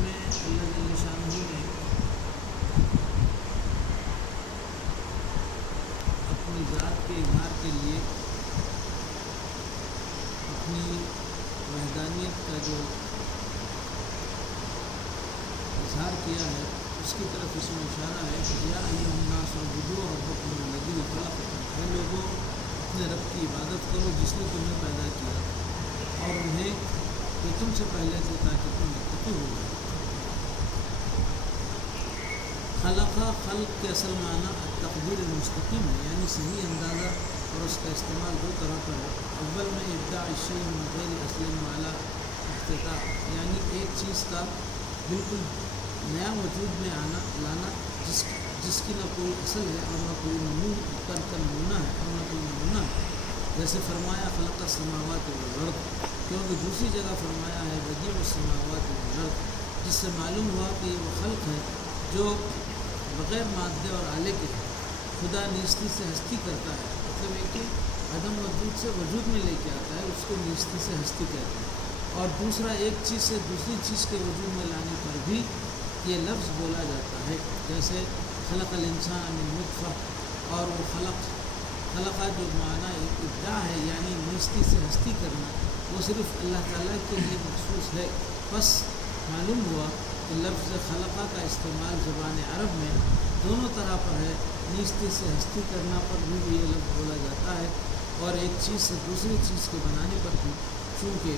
میں اللہ جل شانہ نے اپنی ذات کے اظہار کے لیے اپنی وحدانیت کا جو اظہار کیا ہے اس کی طرف اس میں اشارہ ہے کہ یا ایھا الناس اعبدوا ربکم الذی خلقکم، اے لوگوں اپنے رب کی عبادت کرو جس نے تمہیں پیدا کیا اور انہیں جو تم سے پہلے تھے تاکہ تم متقی ہو جائے۔ خلق کے اصل معنی التقدیر المستقیم ہے، یعنی صحیح اندازہ اور اس کا استعمال دو طرح پر ہے۔ اول میں ابداع الشیء من غیر اصل وعلی افتتاح، یعنی ایک چیز کا بالکل نیا وجود میں لانا جس کی نہ کوئی اصل ہے اور نہ کوئی نمونہ ہے اور نہ کوئی نمونہ ہے، جیسے فرمایا خلق السماوات والارض، کیونکہ دوسری جگہ فرمایا ہے بدیع السماوات والارض، جس سے معلوم ہوا کہ یہ وہ خلق ہے جو بغیر مادے اور آلے کے خدا نیستی سے ہستی کرتا ہے، مطلب ہے کہ عدم وجود سے وجود میں لے کے آتا ہے، اس کو نیستی سے ہستی کہتے ہیں۔ اور دوسرا، ایک چیز سے دوسری چیز کے وجود میں لانے پر بھی یہ لفظ بولا جاتا ہے، جیسے خلق الانسان من نطفہ، اور وہ خلقہ جو معنی ابداع ہے یعنی نیستی سے ہستی کرنا، وہ صرف اللہ تعالیٰ کے لیے مخصوص ہے۔ بس معلوم ہوا کہ لفظ خلقہ کا استعمال زبان عرب میں دونوں طرح پر ہے، نیستی سے ہستی کرنا پر بھی یہ لفظ بولا جاتا ہے اور ایک چیز سے دوسری چیز کے بنانے پر بھی، چونکہ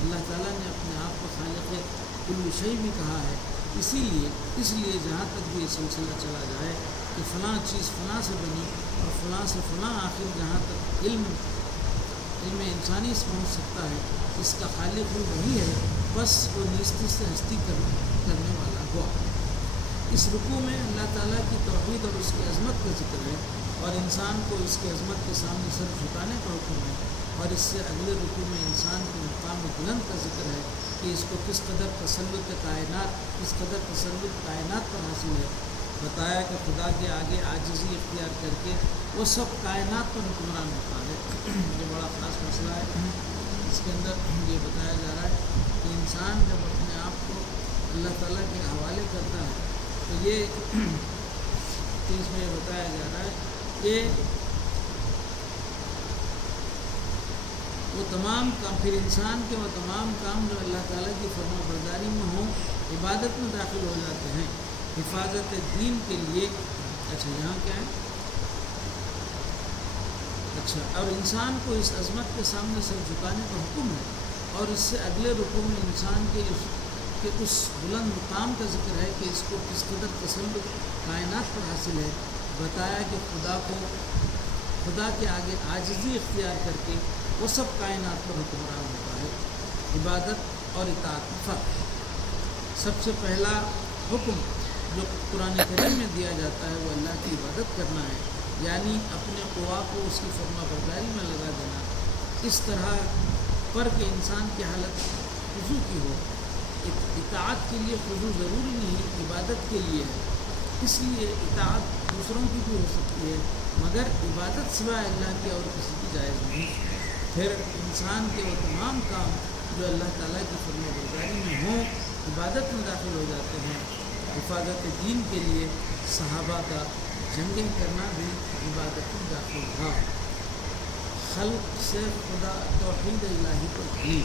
اللہ تعالیٰ نے اپنے آپ کو خالق کل شیء بھی کہا ہے، اس لیے جہاں تک بھی یہ سلسلہ چلا جائے کہ فلاں چیز فلاں سے بنی اور فلاں سے فلاں، آخر جہاں تک علم انسانی سے پہنچ سکتا ہے، اس کا خالق بھی وہی ہے، بس وہ نیستی سے ہستی کرنے والا ہوا۔ اس رکوع میں اللہ تعالیٰ کی توحید اور اس کی عظمت کا ذکر ہے اور انسان کو اس کی عظمت کے سامنے سر جھکانے کا حکم ہے، اور اس سے اگلے رکوع میں انسان کے مقام بلند کا ذکر ہے کہ اس کو کس قدر تسلط کائنات پر حاصل ہے۔ بتایا کہ خدا کے آگے عاجزی اختیار کر کے وہ سب کائنات پر حکمران ہوتا ہے۔ یہ بڑا خاص مسئلہ ہے، اس کے اندر یہ بتایا جا رہا ہے کہ انسان جب اپنے آپ کو اللہ تعالیٰ کے حوالے کرتا ہے تو یہ چیز میں بتایا جا رہا ہے کہ وہ تمام کام، پھر انسان کے وہ تمام کام جو اللہ تعالیٰ کی فرما برداری میں ہوں، عبادت میں داخل ہو جاتے ہیں، حفاظت دین کے لیے۔ اچھا یہاں کیا ہے؟ اچھا، اور انسان کو اس عظمت کے سامنے سر جھکانے کا حکم ہے، اور اس سے اگلے رکوع میں انسان کے اس بلند مقام کا ذکر ہے کہ اس کو کس قدر تسلط کائنات پر حاصل ہے۔ بتایا کہ خدا کے آگے عاجزی اختیار کر کے وہ سب کائنات پر حکمران ہوتا ہے۔ عبادت اور اطاعت کا فرق۔ سب سے پہلا حکم جو قرآن کریم میں دیا جاتا ہے وہ اللہ کی عبادت کرنا ہے، یعنی اپنے قوا کو اس کی فرما برداری میں لگا دینا، اس طرح پر کہ انسان کی حالت خضوع کی ہو۔ اطاعت کے لیے خضوع ضروری نہیں، عبادت کے لیے ہے، اس لیے اطاعت دوسروں کی بھی ہو سکتی ہے، مگر عبادت سوائے اللہ کی اور کسی کی جائز نہیں۔ پھر انسان کے وہ تمام کام جو اللہ تعالیٰ کی فرما برداری میں ہوں، عبادت میں داخل ہو جاتے ہیں۔ حفاظت دین کے لیے صحابہ کا جنگیں کرنا بھی عبادت میں داخل تھا۔ خلق سے خدا توحید الہی پر بھی،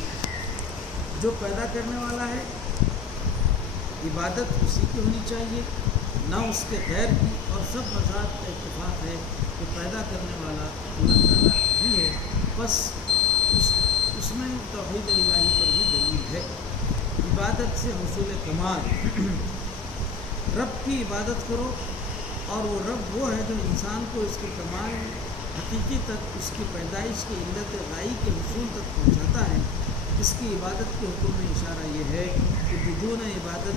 جو پیدا کرنے والا ہے عبادت اسی کی ہونی چاہیے، نہ اس کے غیر کی، اور سب مذاہب کا اتفاق ہے کہ پیدا کرنے والا اللہ تعالیٰ ہی ہے، بس اس میں توحید الہی پر بھی دلیل ہے۔ عبادت سے حصول کمال، رب کی عبادت کرو، اور وہ رب وہ ہے جو انسان کو اس کے کمال حقیقی تک، اس کی پیدائش کی علت غائی کے حصول تک پہنچاتا ہے۔ اس کی عبادت کے حکم میں اشارہ یہ ہے کہ بدون عبادت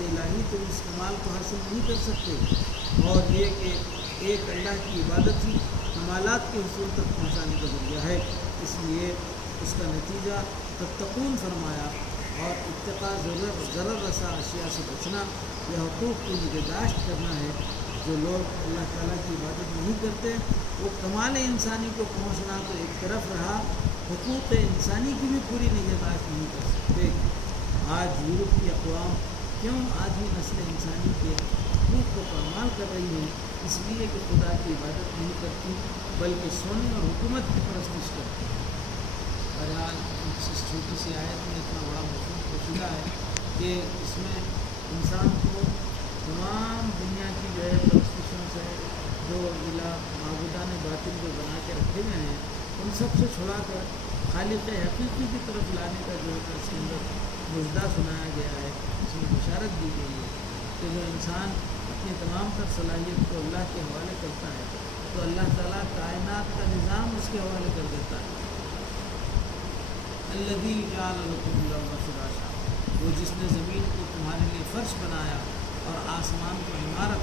الہی تم اس کمال کو حاصل نہیں کر سکتے، اور یہ کہ ایک اللہ کی عبادت ہی کمالات کے حصول تک پہنچانے کا ذریعہ ہے۔ اس لیے اس کا نتیجہ تتقون فرمایا، اور اتقاء ضرر رسا اشیاء سے بچنا، یہ حقوق کی نگہداشت کرنا ہے۔ جو لوگ اللہ تعالیٰ کی عبادت نہیں کرتے، وہ کمال انسانی کو پہنچنا تو ایک طرف رہا، حقوق انسانی کی بھی پوری نگہداشت نہیں کر سکتے۔ آج یورپ کی اقوام کیوں آدھی نسل انسانی کے حقوق کو پامال کر رہی ہے؟ اس لیے کہ خدا کی عبادت نہیں کرتی بلکہ سونے اور حکومت کی پرستش کرتی ہے۔ بہرحال اس چھوٹی سی آیت میں اتنا بڑا مفہوم پوشیدہ ہے کہ اس میں انسان کو تمام دنیا کی جو ہے پرستشوں سے، جو معبودان باطل جو بنا کے رکھے ہوئے ہیں، ان سب سے چھڑا کر خالق حقیقی کی طرف لانے کا جو ہے اس کے اندر مژدہ سنایا گیا ہے، اس میں بشارت دی گئی ہے کہ جو انسان اپنی تمام تر صلاحیت کو اللہ کے حوالے کرتا ہے تو اللہ تعالیٰ کائنات کا نظام اس کے حوالے کر دیتا ہے۔ الذی جعل لکم الارض فراشا، وہ جس نے زمین کو تمہارے لیے فرش بنایا اور آسمان کو عمارت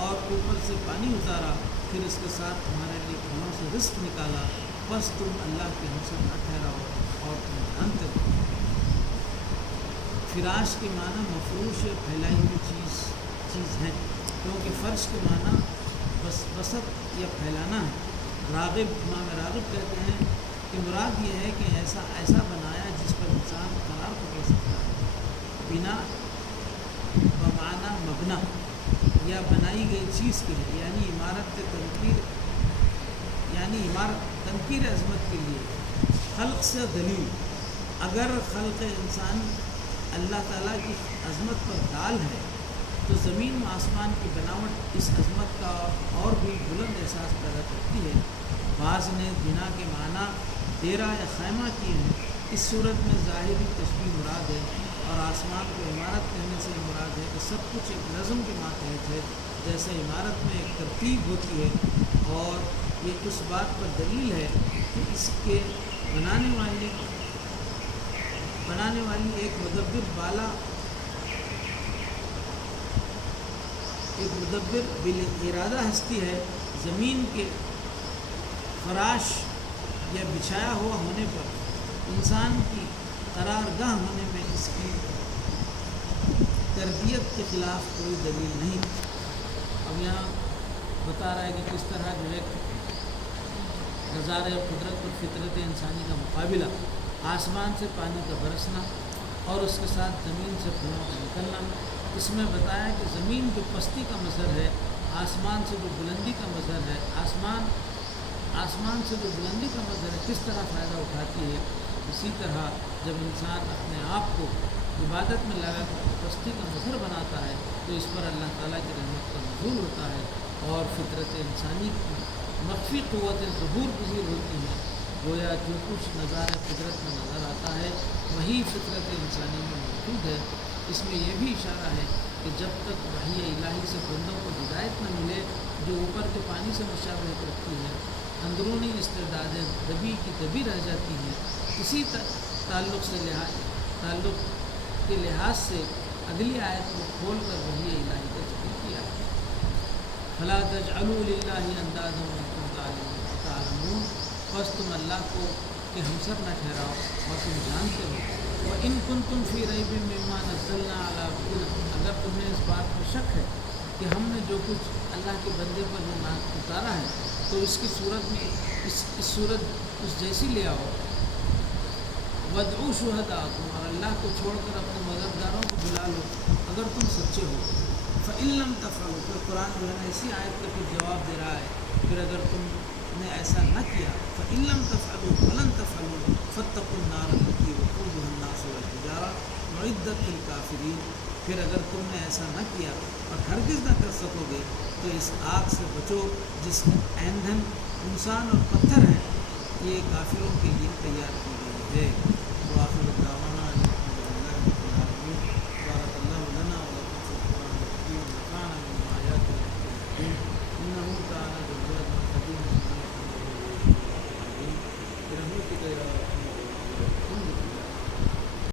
اور اوپر سے پانی اتارا، پھر اس کے ساتھ تمہارے لیے پھلوں سے رزق نکالا، بس تم اللہ کے ہمسر نہ ٹھہراؤ اور تم جانتے ہو۔ فراش کے معنی مفروش یا پھیلائی ہوئی چیز ہے، کیونکہ فرش کے معنی بسط یا پھیلانا ہے۔ راغب، امام راغب کہتے ہیں کہ مراد یہ ہے کہ ایسا بنایا جس پر انسان قرار پکڑ سکتا ہے۔ بنا بمعنی مبنا یا بنائی گئی چیز کے لیے، یعنی عمارت تنکیر عظمت کے لیے۔ خلق سے دلیل، اگر خلق انسان اللہ تعالیٰ کی عظمت پر دال ہے تو زمین و آسمان کی بناوٹ اس عظمت کا اور بھی بلند احساس پیدا کرتی ہے۔ بعض نے بنا کے معنی ڈیرا یا خیمہ کیے ہیں، اس صورت میں ظاہری تشبیہ مراد ہے، اور آسمان کو عمارت کہنے سے مراد ہے کہ سب کچھ ایک نظم کے ماتحت ہے، جیسے عمارت میں ایک ترتیب ہوتی ہے، اور یہ اس بات پر دلیل ہے کہ اس کے بنانے والی ایک مدبر بالارادہ ہستی ہے۔ زمین کے فراش یا بچھایا ہوا ہونے پر انسان کی قرارگاہ ہونے میں اس کی تربیت کے خلاف کوئی دلیل نہیں۔ اب یہاں بتا رہا ہے کہ کس طرح جو ہے نظارے اور قدرت اور فطرت انسانی کا مقابلہ، آسمان سے پانی کا برسنا اور اس کے ساتھ زمین سے پھلوں کا نکلنا۔ اس میں بتایا کہ زمین جو پستی کا مظہر ہے، آسمان سے جو بلندی کا مظہر ہے، آسمان سے جو بلندی کا مظہر ہے، کس طرح فائدہ اٹھاتی ہے۔ اسی طرح جب انسان اپنے آپ کو عبادت میں لگا کر پستی کا مظہر بناتا ہے تو اس پر اللہ تعالیٰ کی رحمت کا نزول ہوتا ہے اور فطرت انسانی کی مخفی قوتیں ظہور پذیر ہوتی ہیں۔ گویا جو کچھ نظارہ قدرت میں نظر آتا ہے وہی فطرت انسانی میں موجود ہے۔ اس میں یہ بھی اشارہ ہے کہ جب تک وحی الہی سے بندوں کو ہدایت نہ ملے جو اوپر کے پانی سے مشابہت رکھتی ہے، اندرونی استعدادیں دبی کی دبی رہ جاتی ہیں۔ اسی تعلق کے لحاظ سے اگلی آیت کو کھول کر وحی الہی کا ذکر کیا ہے۔ فلا تجعلوا للہ اندادا وانتم تعلمون، بس تم اللہ کو کہ ہمسر نہ ٹھہراؤ اور تم جانتے ہو۔ وَإِن كُنتُمْ فِي رَيْبٍ مِّمَّا نَزَّلْنَا عَلَىٰ عَبْدِنَا، اگر تمہیں اس بات پر شک ہے کہ ہم نے جو کچھ اللہ کے بندے پر جو اتارا ہے تو اس کی صورت میں اس صورت اس جیسی لے آؤ۔ وَادْعُوا شُهَدَاءَكُمْ، اور اللہ کو چھوڑ کر اپنے مددگاروں کو بلا لو اگر تم سچے ہو۔ فَإِن لَّمْ تَفْعَلُوا، پھر قرآن جو ہے نا اسی آیت کا پھر جواب دے رہا ہے، پھر اگر تم نے ایسا نہ کیا، فَإِن لَّمْ تَفْعَلُوا وَلَن تَفْعَلُوا فَاتَّقُوا النَّارَ الَّتِي وَقُودُهَا النَّاسُ وَالْحِجَارَةُ أُعِدَّتْ لِلْكَافِرِينَ، پھر اگر تم نے ایسا نہ کیا اور ہرگز نہ کر سکو گے تو اس آگ سے بچو جس کا ایندھن انسان اور پتھر ہے، یہ کافروں کے لیے تیار کی گئی ہے۔